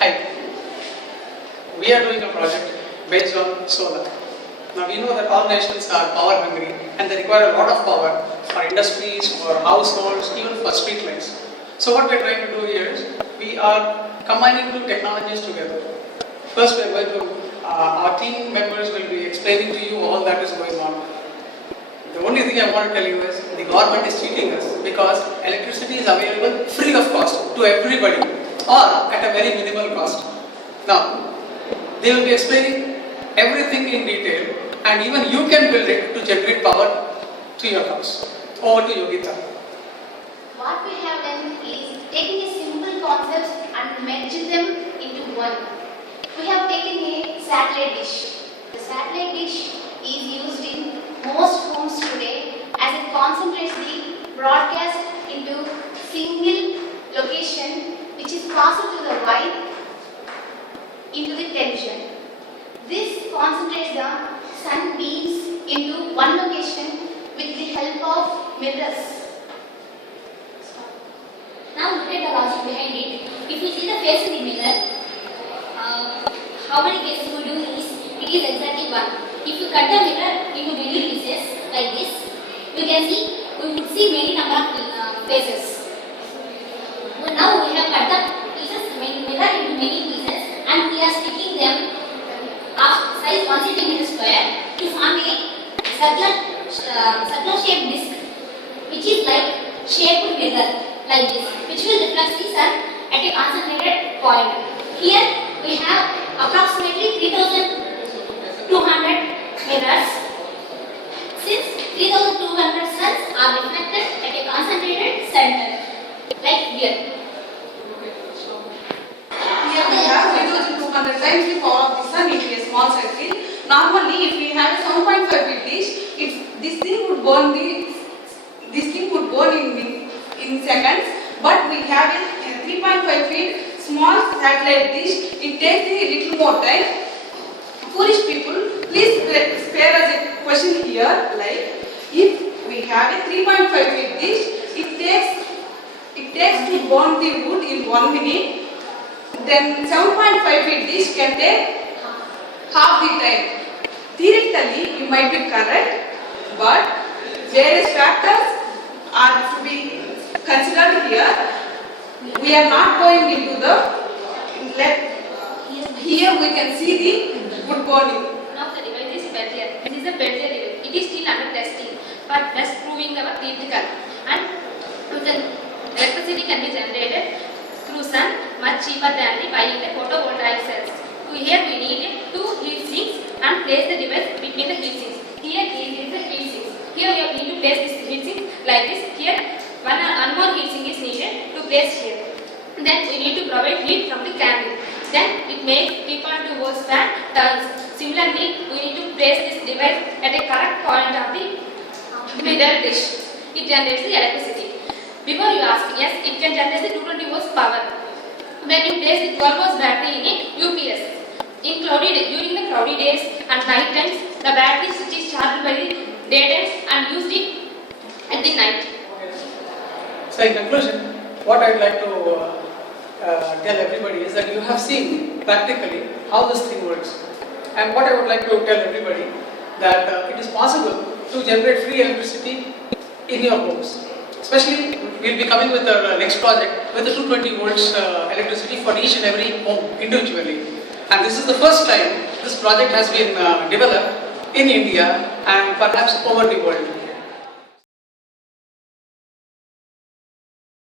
Hi. We are doing a project based on solar. Now we know that all nations are power hungry and they require a lot of power for industries, for households, even for street lights. So what we are trying to do here is we are combining two technologies together. First we are going to, our team members will be explaining to you all that is going on. The only thing I want to tell you is the government is cheating us because electricity is available free of cost to everybody or at a very minimal cost. Now, they will be explaining everything in detail and even you can build it to generate power to your house. Over to Yogita. What we have done is taking a simple concepts and merging them into one. We have taken a satellite dish. The satellite dish is used in most homes today as it concentrates the broadcast into single location which is passed through the wire into the television. This concentrates the sun beams into one location with the help of mirrors. Now look at the logic behind it. If you see the face in the mirror, how many cases we do is, it is exactly one. If you cut the mirror into many pieces like this, you can see, we would see many number of faces. Well, now we have cut the pieces, mirror into many pieces and we are sticking them of size 1 cm square to form a circular shaped disc which is like shaped mirror like this, which will reflect the sun at a concentrated point. Here we have approximately 3200 mirrors. Since 3200 suns are reflected at a concentrated center, like here. Here we have 3200 times the power of the sun into a small circle. Normally, if we have a 7.5 feet dish, this thing would burn in seconds. But we have a 3.5 feet small satellite dish. It takes a little more time. Foolish people, please spare us a question here. Like, if we have a 3.5 feet dish, it takes to burn the wood in 1 minute. Then 7.5 feet dish can take half the time. Theoretically, you might be correct, but various factors are to be considered here. We are not going into the here we can see the wood burning. Now the device is Peltier. This is a Peltier device. It is still under testing, but thus proving our theoretical. And electricity can be generated through sun much cheaper than the buying the photovoltaic cells. Here we need two heat sinks and place the device between the heat sinks. Here is the heat sinks. Here we need to place this heat sink like this. Here one more heat sink is needed to place here. Then we need to provide heat from the candle. Then it makes people to work fan turns. Similarly, we need to place this device at a correct point of the mirror dish. It generates the electricity. Before you ask, yes, it can generate the 220 volts power. When you place the 12 volts battery in a UPS, during the cloudy days and night times, the battery which is charged by the daytimes and used it at the night. So in conclusion, what I would like to tell everybody is that you have seen practically how this thing works. And what I would like to tell everybody that it is possible to generate free electricity in your homes. Especially, we will be coming with our next project with the 220 volts electricity for each and every home individually. And this is the first time this project has been developed in India and perhaps over the world.